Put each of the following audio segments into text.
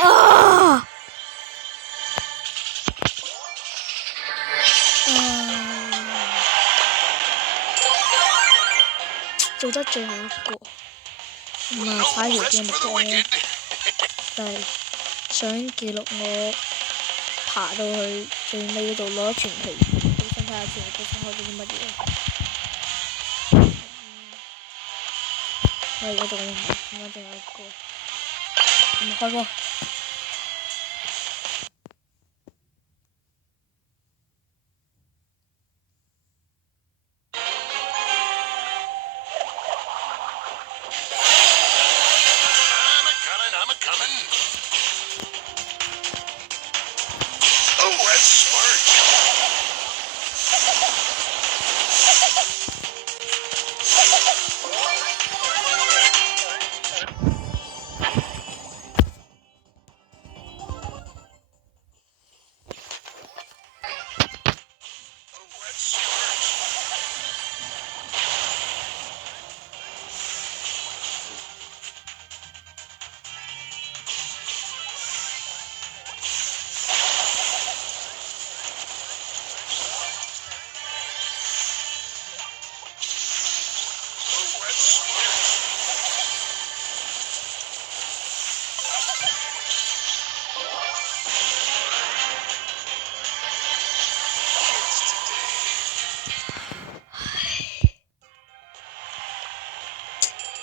啊！做得最後一個，咁啊踩條嘅目標咧，就係想記錄我爬到去最尾嗰度攞傳奇，想睇下傳奇本身開咗啲乜嘢。我而家做緊任務，點解仲有一個？唔開波。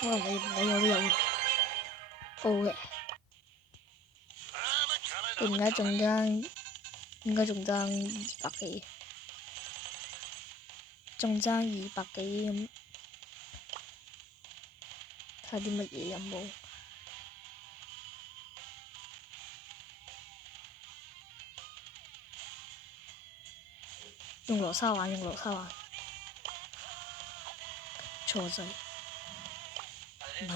可能我都有 O 嘅，而家仲爭200幾，仲爭200幾咁，睇下啲乜嘢任務。用羅莎玩，錯掣，唔係喎。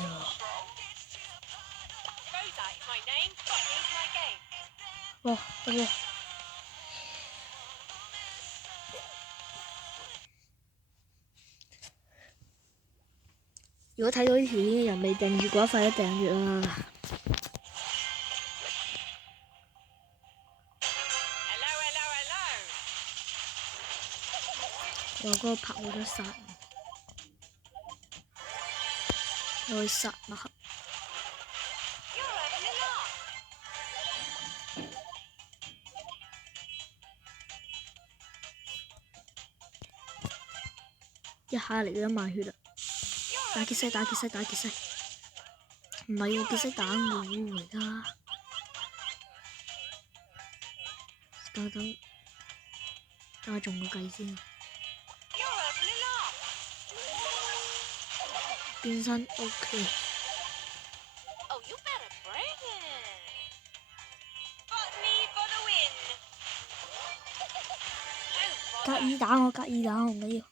哇！如果睇到呢條片嘅人未訂閱嘅話，快啲訂閱啦！我嗰個拍好咗殺，我去殺麥克。一下嚟咗1萬血啦！打結西，唔係喎，結西打我而家。等我中個計先。變身 OK。格爾打我唔緊要。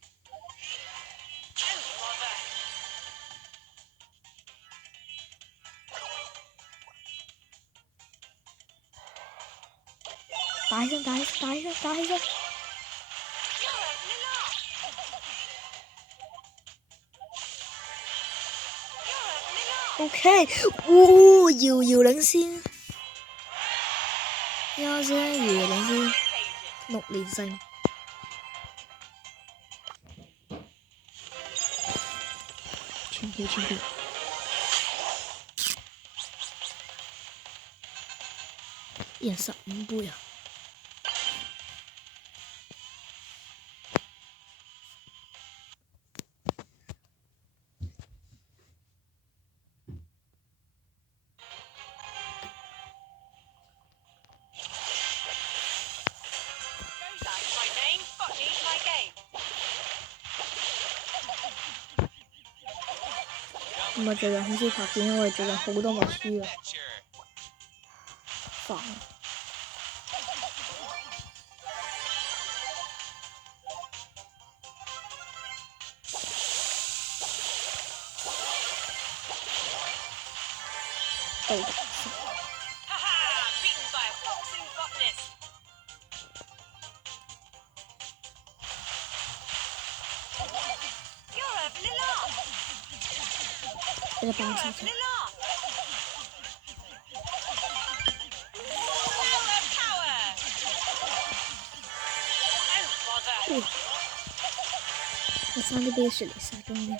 打起身！OK，遙遙領先，1聲遙遙領先，6連勝。全票。贏15杯啊！唔係最近好少拍片，因為最近好多默書啊，煩。俾你幫手先。我差啲俾雪梨殺咗我。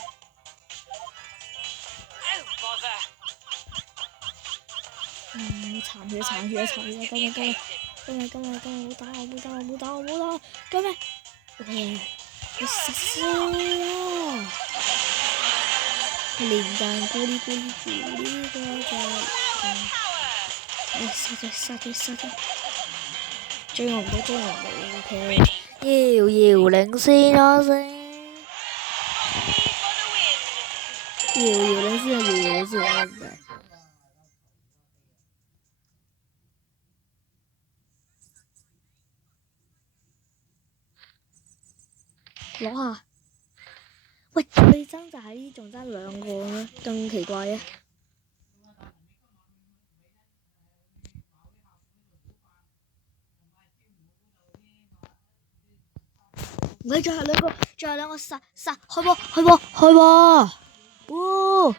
殘血！今日唔好打！救命！我殺死啦！連彈咕哩嗰隻，殺咗！追我唔到，OK。搖領先啦先。搖領先啊！攞下。喂，最憎就係呢，仲爭2個咩？咁奇怪嘅。唔係，最後兩個殺，開波！